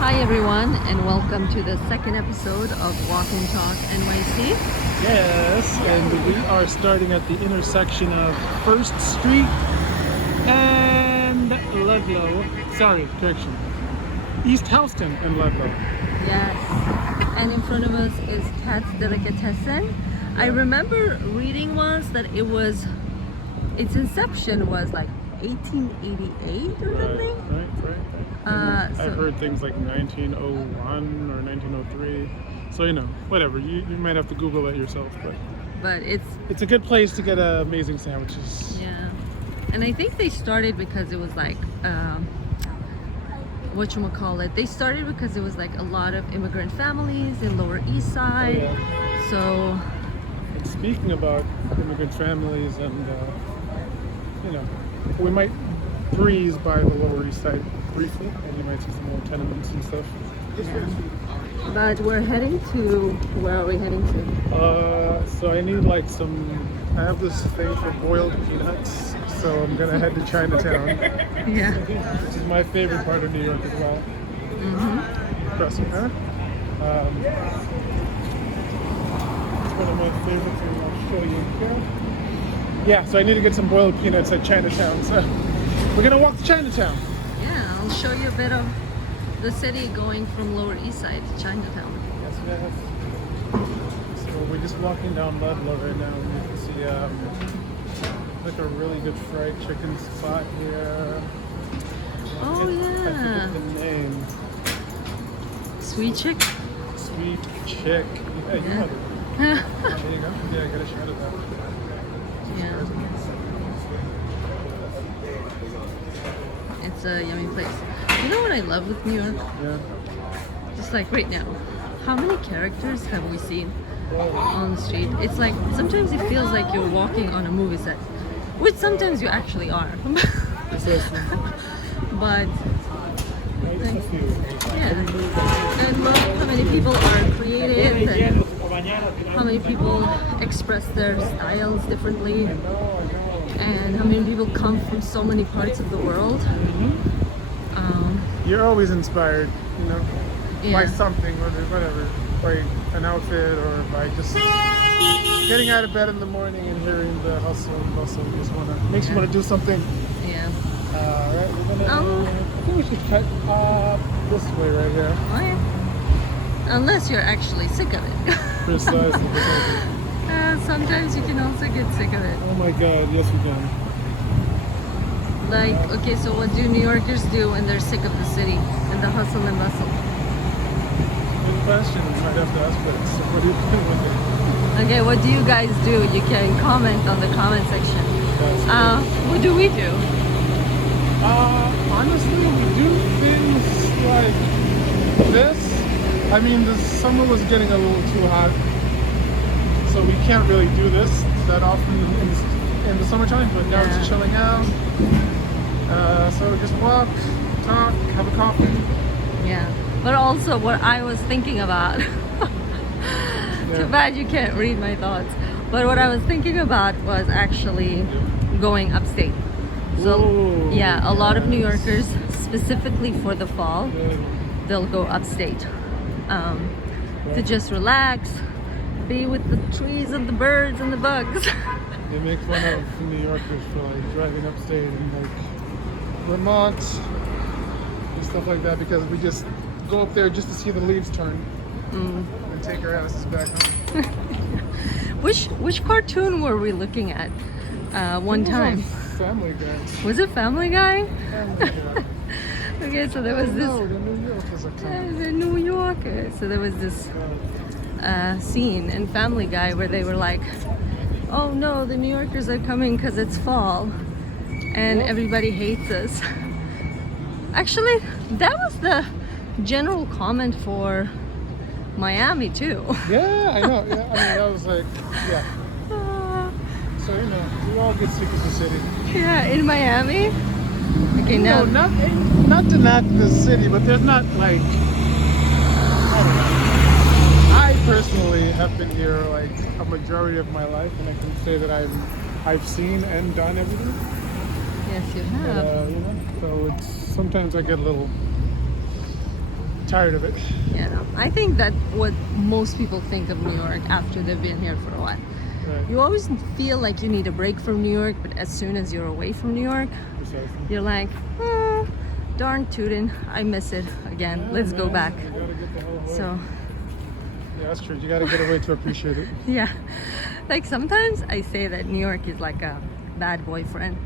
Hi everyone, and welcome to the second episode of Walk and Talk NYC. Yes, and we are starting at the intersection of 1st Street and Ludlow. Sorry, correction. East Houston and Ludlow. Yes, and in front of us is Cat's Delicatessen. I remember reading once that its inception was like 1888 or something. Right. I've heard things like 1901 or 1903. So, whatever. You might have to Google it yourself, but it's a good place to get amazing sandwiches. Yeah, and I think they started because it was like whatchamacallit. They started because it was like a lot of immigrant families in Lower East Side. Oh, yeah. So, and speaking about immigrant families and we might breeze by the Lower East Side briefly, and you might see some more tenements and stuff. yeah. But we're heading to, where are we heading to? So I need I have this thing for boiled peanuts, so I'm gonna head to Chinatown. Yeah. Which is my favorite part of New York as well. Mm-hmm. Trust me, huh? It's one of my favorites, and I'll show you here. Yeah, so I need to get some boiled peanuts at Chinatown, so we're gonna walk to Chinatown. Yeah, I'll show you a bit of the city going from Lower East Side to Chinatown. Yes. So we're just walking down Ludlow right now, and you can see like a really good fried chicken spot here. Oh I yeah. forget the name. Sweet Chick? Sweet Chick. Yeah, you know it. There you go. Yeah, I got a shot of that. Yeah. It's a yummy place. You know what I love with New York? Yeah. Just like right now, how many characters have we seen on the street? It's like sometimes it feels like you're walking on a movie set, which sometimes you actually are. But yeah, I love how many people are creative and how many people express their styles differently, and how many people come from so many parts of the world. You're always inspired, Yeah. by something, whatever, by an outfit or by just getting out of bed in the morning and hearing the hustle and bustle. Makes you want to do something. Yeah. Right, we're gonna. I think we should cut this way right here. Oh, yeah. Unless you're actually sick of it. Precisely. Sometimes you can also get sick of it. Oh my God! Yes, we can. Like, okay, so what do New Yorkers do when they're sick of the city and the hustle and bustle? Good question. We might have to ask that. So what do you do with it? Okay, what do you guys do? You can comment on the comment section. What do we do? Honestly, we do things like this. I mean, the summer was getting a little too hot, so we can't really do this that often in the summertime, but now it's chilling out. So just walk, talk, have a coffee. Yeah, but also what I was thinking about, too bad you can't read my thoughts, but what I was thinking about was actually going upstate. So yeah, a lot of New Yorkers, specifically for the fall, they'll go upstate to just relax, be with the trees and the birds and the bugs. They make fun of New Yorkers for driving upstate in Vermont and stuff like that, because we just go up there just to see the leaves turn and take our asses back home. Which cartoon were we looking at one time? Family Guy. Was it Family Guy? Family Guy. Okay, so there was this. No, the New Yorkers are coming. The New Yorker. So there was this scene in Family Guy where they were like, "Oh no, the New Yorkers are coming because it's fall, and everybody hates us." Actually, that was the general comment for Miami too. Yeah, I know. Yeah, I mean, that was like, yeah. So we all get sick of the city. Yeah, in Miami. Okay, now. No, not to knock the city, but there's not I don't know. I personally have been here a majority of my life, and I can say that I've seen and done everything. Yes, you have. So it's sometimes I get a little tired of it. Yeah, I think that what most people think of New York after they've been here for a while. Right. You always feel like you need a break from New York, but as soon as you're away from New York, Precisely. you're like, darn tootin', I miss it again. Yeah, Let's go man, back. you gotta get the hell away. So, Yeah, that's true. You gotta get away to appreciate it. yeah. Like sometimes I say that New York is like a bad boyfriend.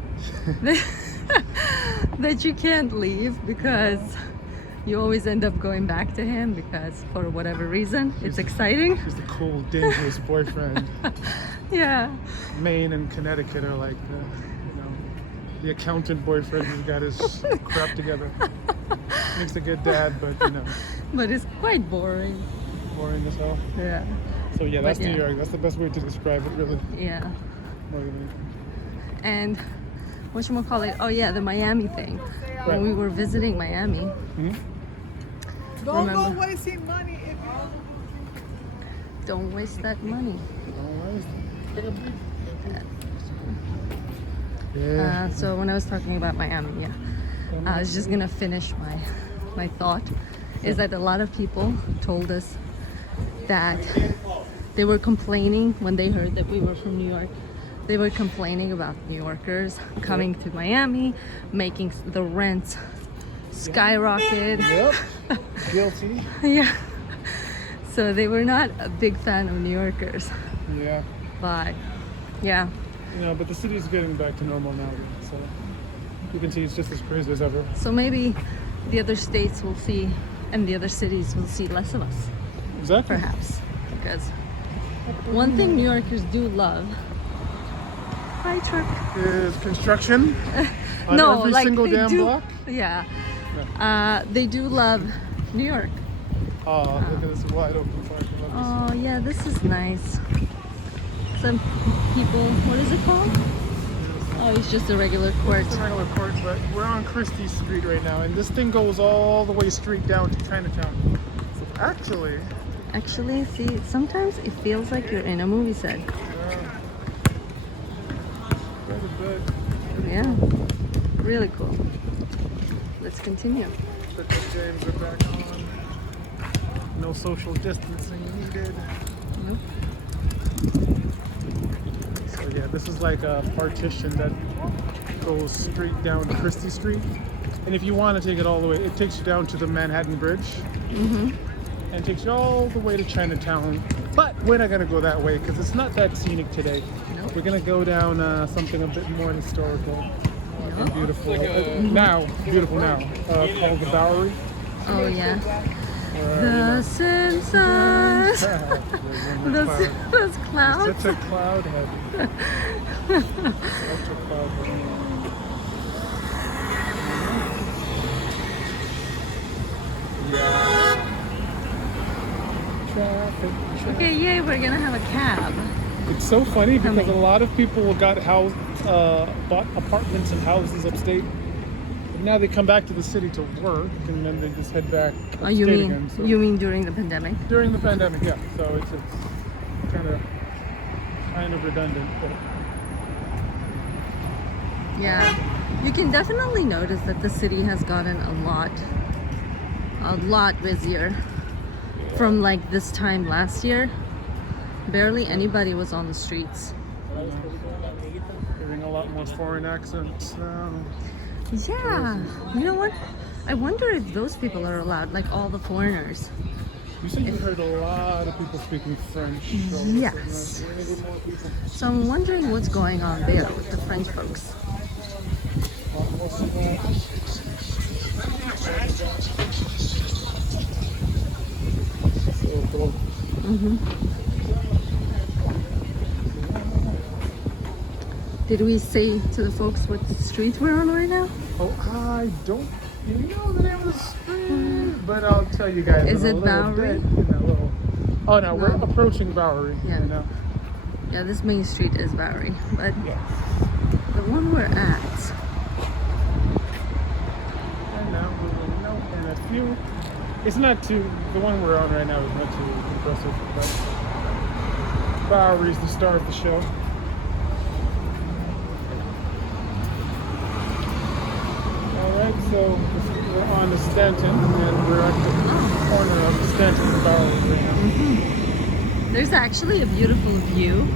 That you can't leave because you always end up going back to him because for whatever reason it's exciting. He's the cool, dangerous boyfriend. Yeah. Maine and Connecticut are like the accountant boyfriend who's got his crap together. Makes a good dad, but But it's quite boring. boring as hell. Yeah. So yeah, that's But New yeah. York. That's the best way to describe it, really. Yeah. More than anything. And whatchamacallit? Oh yeah, the Miami thing. Right. When we were visiting Miami. Hmm? Don't Remember. go wasting money if Don't waste that money. Yeah. So when I was talking about Miami, yeah, I was just gonna finish my thought. Is that a lot of people told us that they were complaining when they heard that we were from New York. They were complaining about New Yorkers coming to Miami, making the rents skyrocket. Yep. Guilty. Yeah. So they were not a big fan of New Yorkers. Yeah. But yeah. But the city's getting back to normal now, so you can see it's just as crazy as ever. So maybe the other states will see and the other cities will see less of us, Exactly. perhaps. Because one thing New Yorkers do love, hi truck. Is construction on No, every like single they damn do, block? yeah. They do love New York. Oh, look at this wide open park. Oh yeah, this is nice. Some people, what is it called? Oh, it's just a regular court. It's a regular court, but we're on Christy Street right now, and this thing goes all the way straight down to Chinatown. So actually, See, sometimes it feels like you're in a movie set. quite a bit. Yeah, really cool. Let's continue. But the games are back on. No social distancing needed. Nope. So yeah, this is like a partition that goes straight down to Christy Street. And if you want to take it all the way, it takes you down to the Manhattan Bridge. Mm-hmm. And takes you all the way to Chinatown. But we're not going to go that way because it's not that scenic today. Nope. We're going to go down something a bit more historical and beautiful. Beautiful now. Called the Bowery. Oh yeah. Where, The sensors. Those clouds. Such a cloud head. Such a cloud head. Yeah. Traffic. Okay, yay, we're gonna have a cab. It's so funny because Coming. a lot of people bought apartments and houses upstate. But now they come back to the city to work, and then they just head back upstate Oh, you mean again. So you mean during the pandemic? during the pandemic, yeah. So it's kind of redundant. But Yeah. You can definitely notice that the city has gotten a lot busier from like this time last year. Barely anybody was on the streets. hearing a lot more foreign accents now. Yeah. You know what? I wonder if those people are allowed, like all the foreigners. You said you heard a lot of people speaking French. So Yes. maybe more people. So I'm wondering what's going on there with the French folks. Most of that. So cool. Did we say to the folks what street we're on right now? Oh, I don't know the name of the street, but I'll tell you guys. Is in a it little Bowery? bit, in a little- Oh no, we're No. approaching Bowery. Yeah. Right now. Yeah, this main street is Bowery, but Yeah. the one we're at, And now we're no, and a few. It's not too. The one we're on right now is not too impressive, but Bowery's the star of the show. All right, so We're on the Stanton, and we're at the corner of the Stanton and Bowery right now. Mm-hmm. There's actually a beautiful view.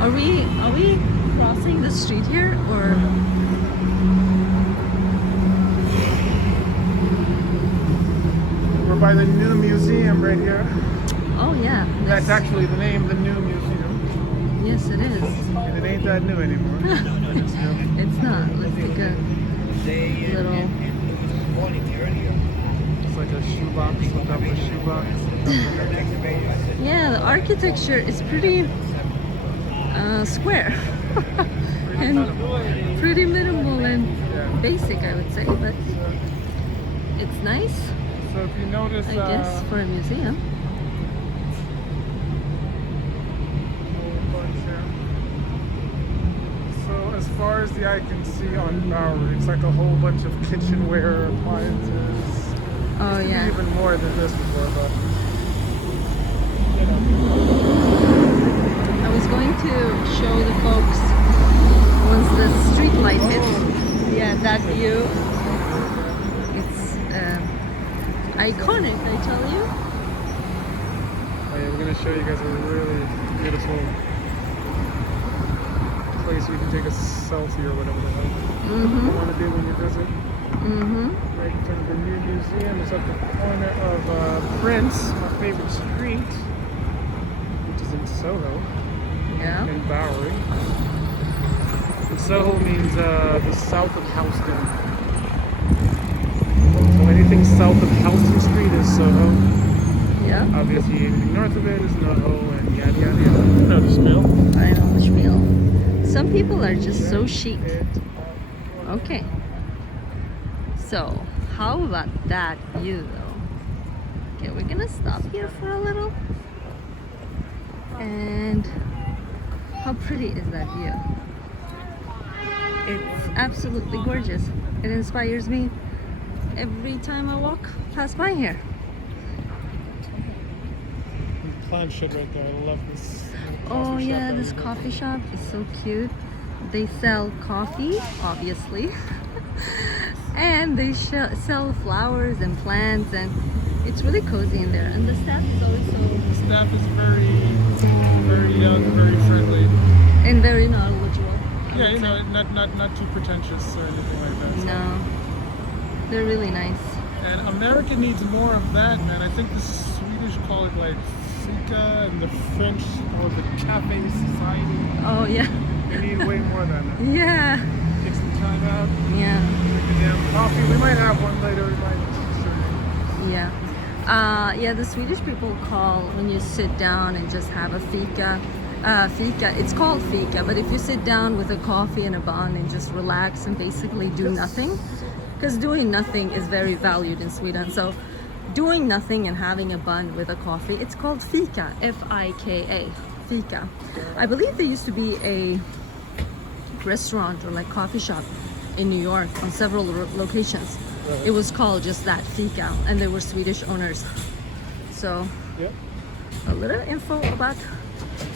Are we crossing the street here or? We're by the new museum right here. Oh yeah. That's actually the name, the new museum. Yes, it is. And it ain't that new anymore. But it's new. It's not. Let's take a little. It's like a shoebox, look up a shoebox. Yeah, the architecture is pretty square and pretty minimal and basic, I would say, but it's nice, So if you notice, I guess, for a museum. So as far as the eye can see on Bowery, it's like a whole bunch of kitchenware, appliances. Oh yeah. Even more than this before, but you know. I was going to show the folks once the street light hits. Yeah, that view. It's iconic, I tell you. Oh yeah, we're gonna show you guys a really beautiful place where you can take a selfie or whatever the hell you want to do when you visit. Right in front of the new museum. It's at the corner of Prince, my favorite street, which is in Soho. Yeah. In Bowery. And Soho means the south of Houston. So anything south of Houston Street is Soho. Yeah. Obviously anything north of it is NoHo and yada yada yada. You know the spiel. I know the spiel. Some people are just so chic. Okay. So, how about that view though? Okay, we're gonna stop here for a little. And how pretty is that view? It's absolutely gorgeous. It inspires me every time I walk past by here. Plant shit right there. I love this. Oh yeah, this coffee shop is so cute. They sell coffee, obviously. And they sell flowers and plants, and it's really cozy in there. And the staff is always so... The staff is very young, very friendly. And very knowledgeable. Yeah, you know, not too pretentious or anything like that. So. No. They're really nice. And America needs more of that, man. I think the Swedish call it like fika, and the French call it the cafe society. Oh yeah. We need way more than that. Yeah. Take some time out. Yeah. Drink a damn coffee. We might have one later. We might. Yeah. Yeah, the Swedish people call when you sit down and just have a fika. Fika, it's called fika, but if you sit down with a coffee and a bun and just relax and basically do nothing, because doing nothing is very valued in Sweden. So doing nothing and having a bun with a coffee, it's called fika, F-I-K-A, fika. I believe there used to be a restaurant or like coffee shop in New York on several locations. Right. It was called just that, fika, and they were Swedish owners. So Yep. a little info about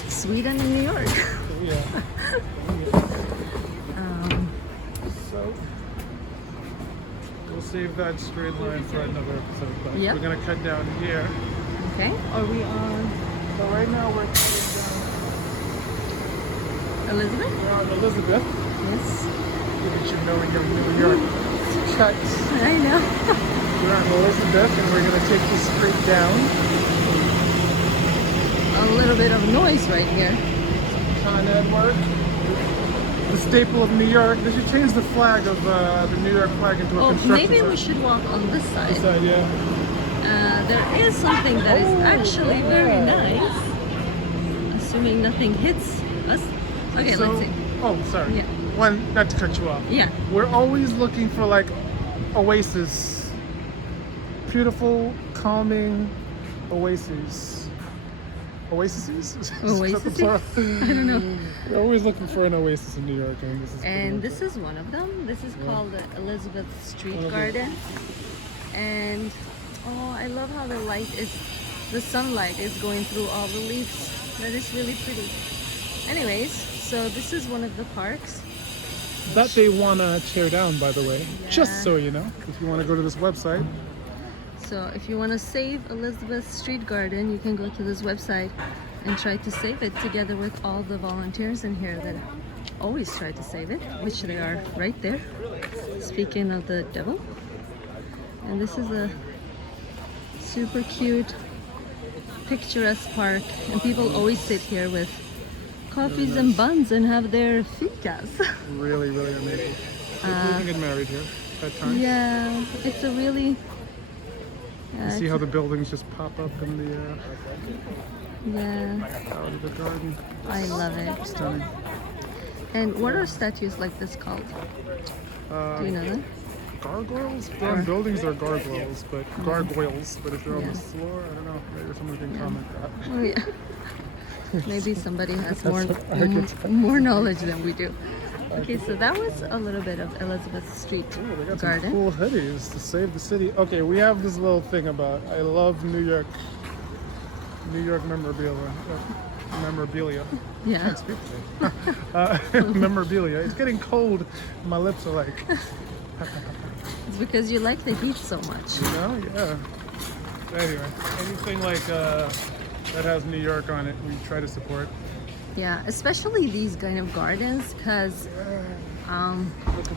Sweden and New York. Yeah. So we'll save that straight line for another episode. But Yep. we're gonna cut down here. Okay, are we on So right now we're cutting Elizabeth? down. We're on Elizabeth. Yes. Look at you knowing your New York cuts. I know. We're on Elizabeth, and we're gonna take this straight down. A little bit of noise right here. Con Ed work. The staple of New York. They should change the flag of the New York flag into a Oh, construction maybe we site. should walk on this This side. side, yeah. There is something that is actually very nice. Assuming nothing hits us. Okay, So- let's see. Oh, sorry. Yeah. One, not to cut you off. Yeah. We're always looking for like oasis. Beautiful, calming oases. Oases? Is that the Oases? plural? I don't know. We're always looking for an oasis in New York. I think this is And this is one of them. This is called the Elizabeth Street One of Garden. And oh, I love how the light is, the sunlight is going through all the leaves. That is really pretty. Anyways, so this is one of the parks. that they want to tear down, by the way. Yeah. Just so you know, if you want to go to this website. So if you want to save Elizabeth Street Garden, you can go to this website and try to save it together with all the volunteers in here that always try to save it, which they are right there. Speaking of the devil. And this is a super cute, picturesque park, and people always sit here with coffees and buns and have their ficas. Really, really amazing. People even get married here at times. Yeah, it's a really... You see how the buildings just pop up in the yeah, out of the garden. I love it. Stunning. And what are statues like this called? Do you know that? Gargoyles? If they're on buildings, they're gargoyles, but if they're on Yeah. the floor, I don't know. Maybe someone can comment that. Oh yeah. Maybe somebody has That's more knowledge than we do. Okay, so that was a little bit of Elizabeth Street Ooh, they got some Garden. cool hoodies to save the city. Okay, we have this little thing about I love New York memorabilia. Yeah. Can't speak today. Memorabilia. It's getting cold. My lips are like, It's because you like the heat so much. you know, yeah. Anyway, anything like that has New York on it, we try to support. Yeah, especially these kind of gardens, because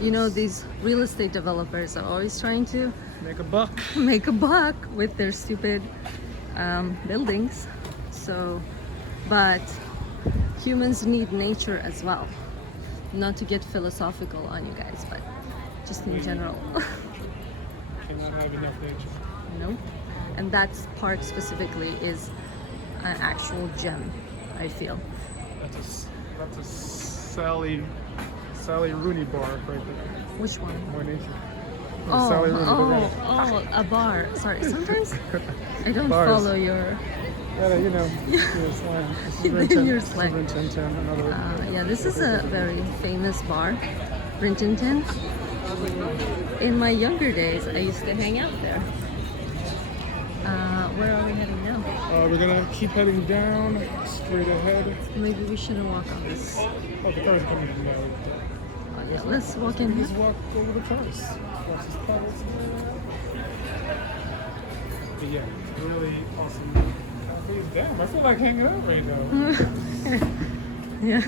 you know, these real estate developers are always trying to Make a buck. make a buck with their stupid buildings. So, but humans need nature as well. Not to get philosophical on you guys, but just in general. Cannot have enough nature. Nope. And that park specifically is an actual gem, I feel. That's a Sally Rooney bar right there. Which one? More nature. Oh, Sally Rooney, the oh, a bar. Sorry, sometimes I don't Bars. follow your... you know, your slang. This is Your Rin slang. Tin Tin, another. Yeah, this is a very famous bar, Brinton. In my younger days, I used to hang out there. Where are we heading now? We're gonna keep heading down, straight ahead. Maybe we shouldn't walk on this. Oh, the car's coming in now. Oh, yeah, let's walk in here. Just walk over the cars. Watch this puddles. But yeah, really awesome. Damn, I feel like hanging out right now. Yeah.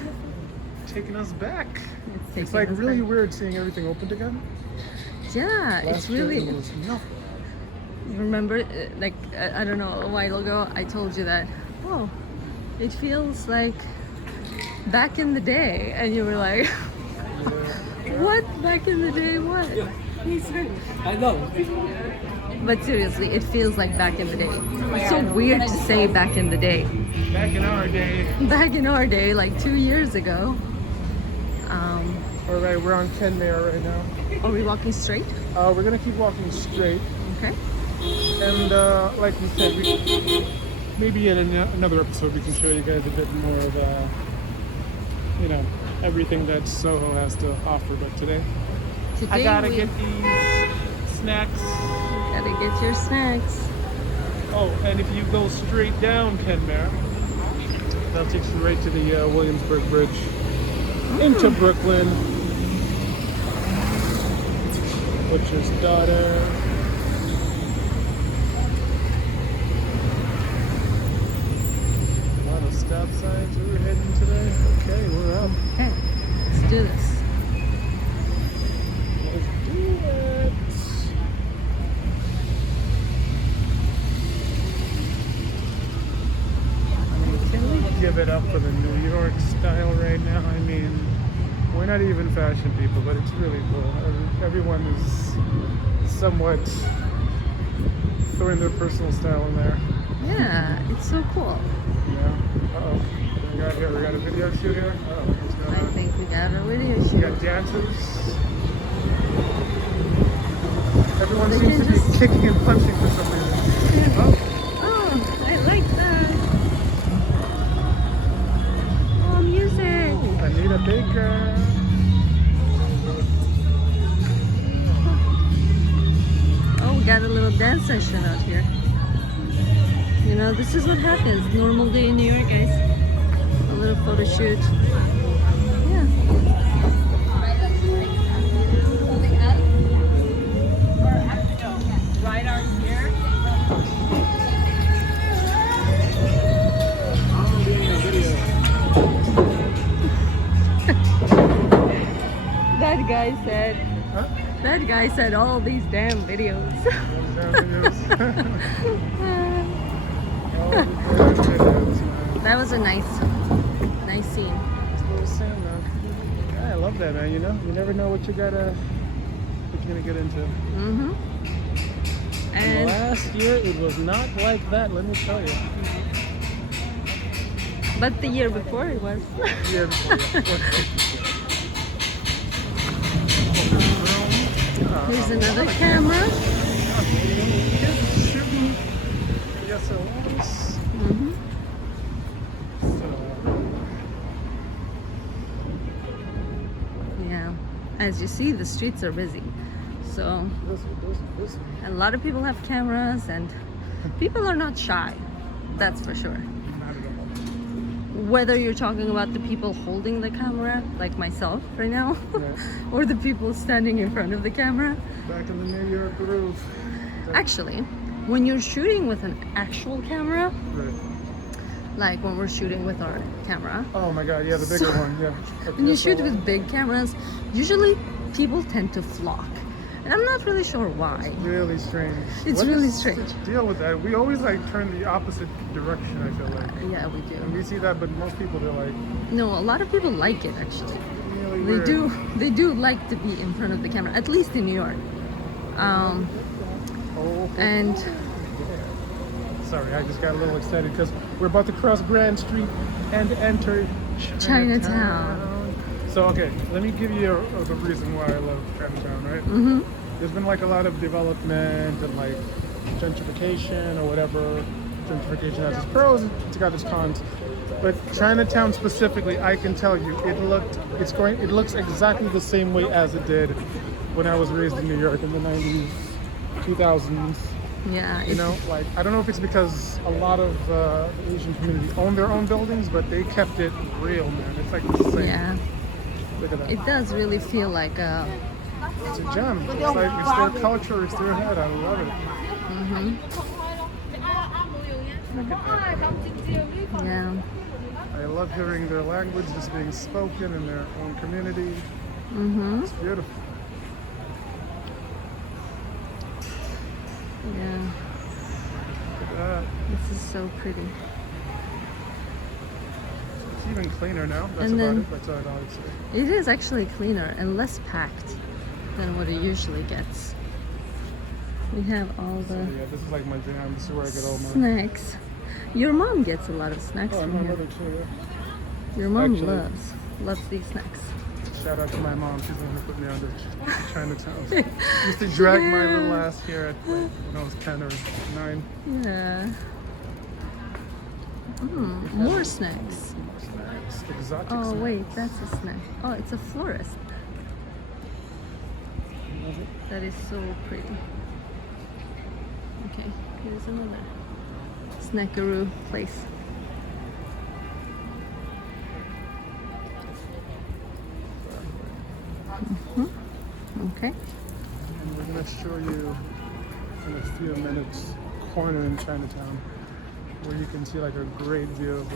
Taking us back. It's taking like us really back. weird seeing everything opened again. Yeah, it's Last year really... there was nothing. Remember, like, I don't know, a while ago, I told you that, oh, it feels like back in the day. And you were like, what? Back in the day, what? I know. But seriously, it feels like back in the day. It's so weird to say back in the day. Back in our day. Back in our day, like 2 years ago. All right, we're on Kenmare right now. Are we walking straight? We're gonna keep walking straight. Okay. And like we said, maybe in another episode we can show you guys a bit more of, you know, everything that Soho has to offer. But today I gotta get these snacks. Gotta get your snacks. Oh, and if you go straight down Kenmare, that takes you right to the Williamsburg Bridge into Brooklyn. Butcher's Daughter. Stop signs we were heading today. Okay, we're up. Okay, let's do this. Let's do it. I mean, can we give it up for the New York style right now? I mean, we're not even fashion people, but it's really cool. Everyone is somewhat throwing their personal style in there. Yeah, it's so cool. Yeah. Uh-oh. What do we got here? We got a video shoot here? Uh-oh. What's going I on? think we got a video We shoot. got dancers. Everyone They seems can to be just- kicking and punching for some reason. Oh, Oh, I like that. Oh, music. Anita Baker. Oh, we got a little dance session out here. You know, this is what happens. Normal day in New York, guys. A little photo shoot. Yeah. Huh? That guy said all these damn videos. That was a nice scene. Yeah, I love that, man. You know, you never know what you're gonna get into. Mm-hmm. And last year it was not like that, let me tell you. but the year before it was. Yeah, Here's another camera. Shooting. Yes, it was. Mm-hmm. Yeah, as you see, the streets are busy. So a lot of people have cameras, and people are not shy. That's for sure. Whether you're talking about the people holding the camera, like myself right now, or the people standing in front of the camera. Back in the New York groove. Actually, when you're shooting with an actual camera, Right. like when we're shooting with our camera, Oh my god, yeah, the bigger one, yeah. when you shoot with big cameras, usually people tend to flock. And I'm not really sure why. Really strange. It's What really is strange. the deal with that? We always like turn the opposite direction, I feel like. Yeah, we And do. we see that, but most people, they're like, No, a lot of people like it actually. really They weird. do. They do like to be in front of the camera, at least in New York. Oh, And sorry, I just got a little excited because we're about to cross Grand Street and enter Chinatown. So, okay, let me give you the reason why I love Chinatown, right? Mm-hmm. There's been like a lot of development and like gentrification or whatever. Gentrification has its pros, it's got its cons. But Chinatown specifically, I can tell you, it looks exactly the same way as it did when I was raised in New York in the 90s, 2000s. Yeah, You know, like, I don't know if it's because a lot of the Asian community own their own buildings, but they kept it real, man. It's like the same. yeah, Look at that. it does really feel like It's a gem. It's like, it's their culture, it's their head. I love it. mm-hmm. Yeah, I love hearing their language just being spoken in their own community. mm-hmm. It's beautiful. Yeah, Look at that. this is so pretty. It's even cleaner now. That's And about then- it. That's all I would say. It is actually cleaner and less packed than what it usually gets. We have all So, the yeah, this is like my jam. This is where I get all my. snacks. Your mom gets a lot of snacks Oh, and from my here. mother too. Yeah. Your mom Actually- loves these snacks. Shout out to my mom. She's the one who put me on to Chinatown. Used to drag my little ass here at like, when I was 10 or 9. Yeah. More snacks. Snacks, exotic Oh snacks. wait, that's a snack. Oh, it's a florist. That is so pretty. Okay, here's another snackaroo place. Okay. And we're going to show you in a few minutes a corner in Chinatown where you can see like a great view of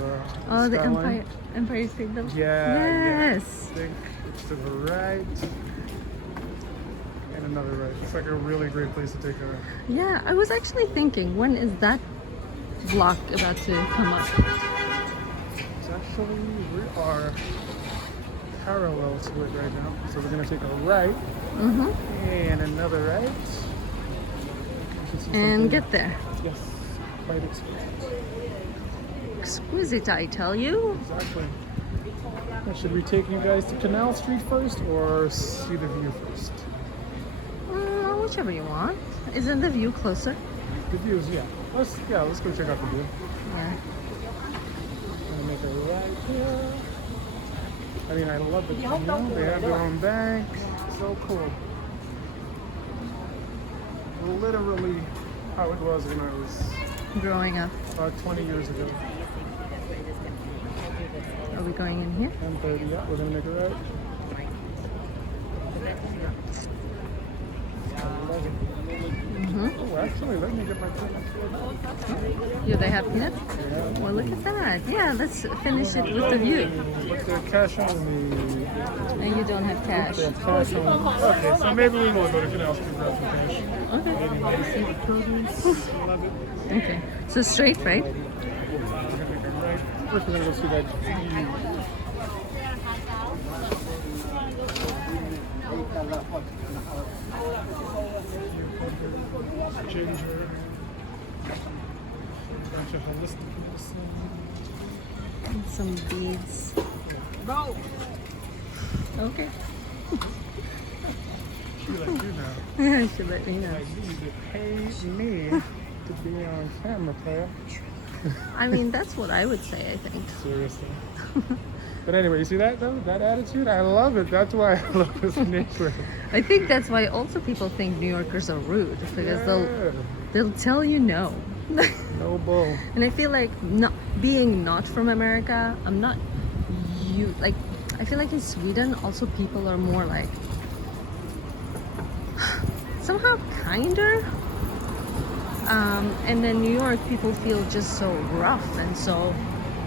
Oh, the skyline. Empire State Building. Yeah. Yes. I think it's to the right and another right. It's like a really great place to take a. Yeah, I was actually thinking, when is that block about to come up? It's actually, we are parallel to it right now. So we're going to take a right Mm-hmm. and another right. And get there. Yes, quite exquisite. Exquisite, I tell you. Exactly. Should we take you guys to Canal Street first or see the view first? Whichever you want. Isn't the view closer? The views, yeah. Let's go check out the view. Yeah. I'm gonna make a right here. I mean, I love it. You know, they have their own bank. So cool. Literally how it was when I was Growing up. about 20 years ago. Are we going in here? 10:30, yeah, we're gonna make a right. I love it. Mm-hmm. Oh, Actually, let me get my peanuts. Do they have peanuts? Well, look at that. Yeah, let's finish it with the view. But the cash only. And you don't have cash. They have cash only. Okay, so maybe we will go to Canal Street grab some cash. Okay. You see the produce? Love it. Okay. So straight, right? We're gonna make a right. First, we're gonna go see that view. Ginger. Bunch of holistic medicine. And some beads. Go. Okay. She let you know. She let me know. Like, you need to pay me to be on camera, player. I mean, that's what I would say, I think. Seriously. But anyway, you see that though? That attitude? I love it. That's why I love this neighborhood. I think that's why also people think New Yorkers are rude because Yeah. they'll tell you no. No bull. And I feel like being not from America, I'm not like I feel like in Sweden also people are more like somehow kinder. And then New York people feel just so rough and so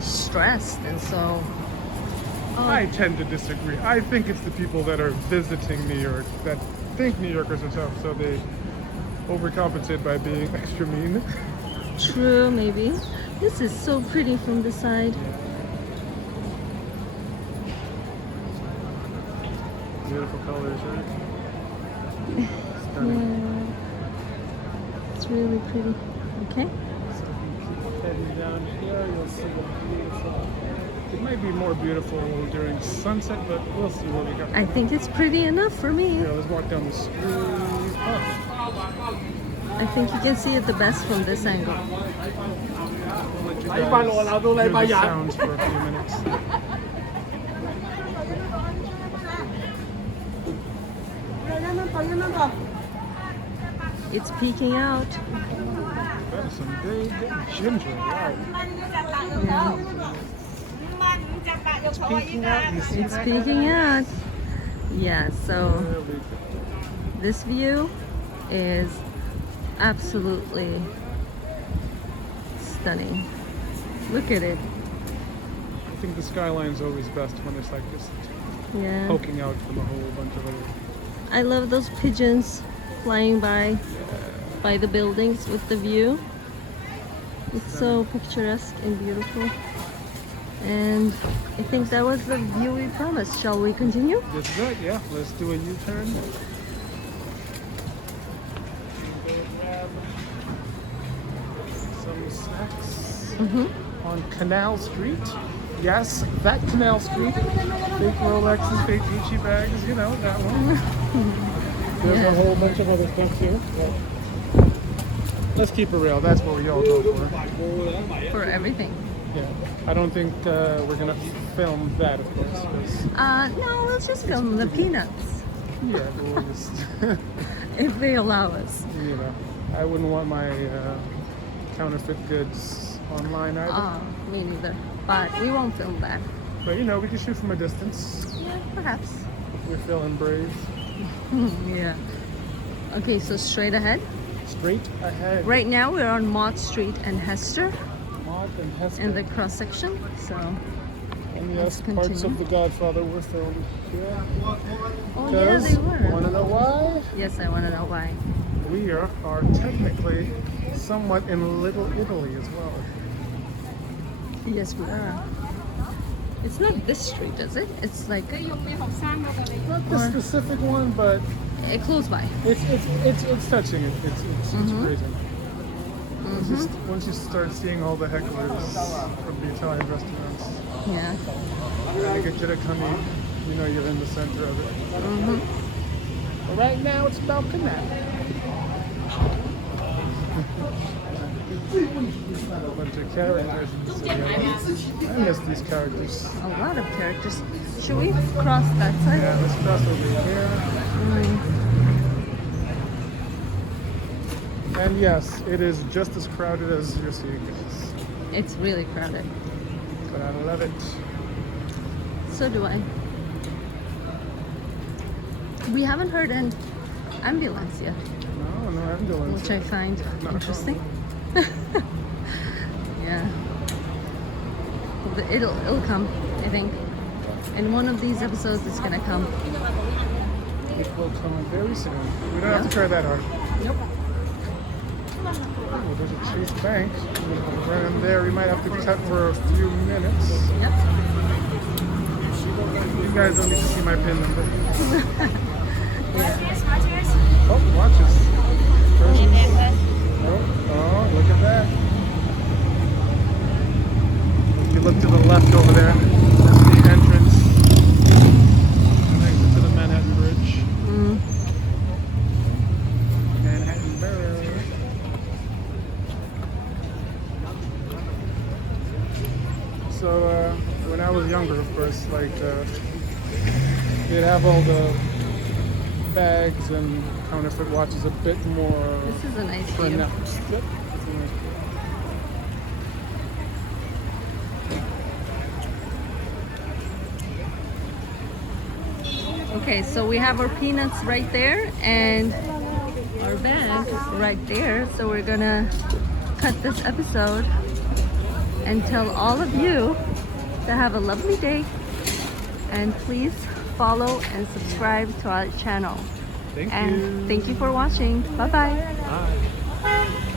stressed and so I tend to disagree. I think it's the people that are visiting New York that think New Yorkers are tough, so they overcompensate by being extra mean. true maybe. This is so pretty from the side. Beautiful colors, right? Yeah. It's really pretty. Okay. So if you keep heading down here, you'll see the beautiful. It might be more beautiful during sunset, but we'll see what we got. I think it's pretty enough for me. Here, let's walk down the street. Oh, I think you can see it the best from this angle. we'll let you guys hear the sounds for a few minutes. It's peeking out. That is some big ginger. Wow. Peeking out. You see It's that? peeking out. Yeah, so There we go. this view is absolutely stunning. Look at it. I think the skyline's always best when it's like this, Yeah. poking out from a whole bunch of other. I love those pigeons flying by the buildings with the view. It's so picturesque and beautiful. And I think that was the view we promised. Shall we continue? This is it, yeah. Let's do a U-turn. Grab some snacks on Canal Street. Yes, that Canal Street. Fake Rolexes, fake Gucci bags, you know, that one. There's Yeah. a whole bunch of other stuff here. But let's keep it real. That's what we all go for. For everything. Yeah. I don't think we're going to film that, of course. 'Cause, No, we'll just film the peanuts. yeah, we'll just, If they allow us. you know, I wouldn't want my counterfeit goods online either. Oh, me neither. But we won't film that. But you know, we can shoot from a distance Yeah, perhaps. if we're feeling brave. Yeah. Okay, so straight ahead. Straight ahead. Right now we're on Mott Street and Hester Mott and Hester. in the cross section. So, And let's yes, parts continue. of The Godfather were filmed here. oh yeah, they were. Want to know why? Yes, I want to know why. We are technically somewhat in Little Italy as well. Yes, we are. It's not this street, is it? It's like Not the Or- specific one, but close by. it's touching it. It's crazy. Once you start seeing all the hecklers from the Italian restaurants, Yeah. trying to get you to come eat, you know you're in the center of it. But right now it's about Canal. A bunch of characters in the city. I miss these characters. A lot of characters. Should we cross that side? Yeah, let's cross over here. And yes, it is just as crowded as you're seeing guys. It's really crowded. But I love it. So do I. We haven't heard an ambulance yet. no ambulance. which I find Not interesting. Yeah. It'll come, I think. In one of these episodes, it's gonna come. It will come very soon. We don't have to try that hard. Nope. Oh, there's a Chase Bank. Right in there. We might have to cut for a few minutes. Yep. You guys don't need to see my PIN number. Yeah. Oh, watches. Oh, look at that. If you look to the left over there, that's the entrance. And exit to the Manhattan Bridge. Mm. Manhattan Bridge. So, when I was younger, of course, like, they'd have all the bags and counterfeit watches a bit more This is a nice view. pronounced. Yep, that's a nice view. Okay, so we have our peanuts right there and our bag right there. So we're gonna cut this episode and tell all of you to have a lovely day. And please follow and subscribe to our channel. Thank you. And thank you for watching. Bye-bye. Bye.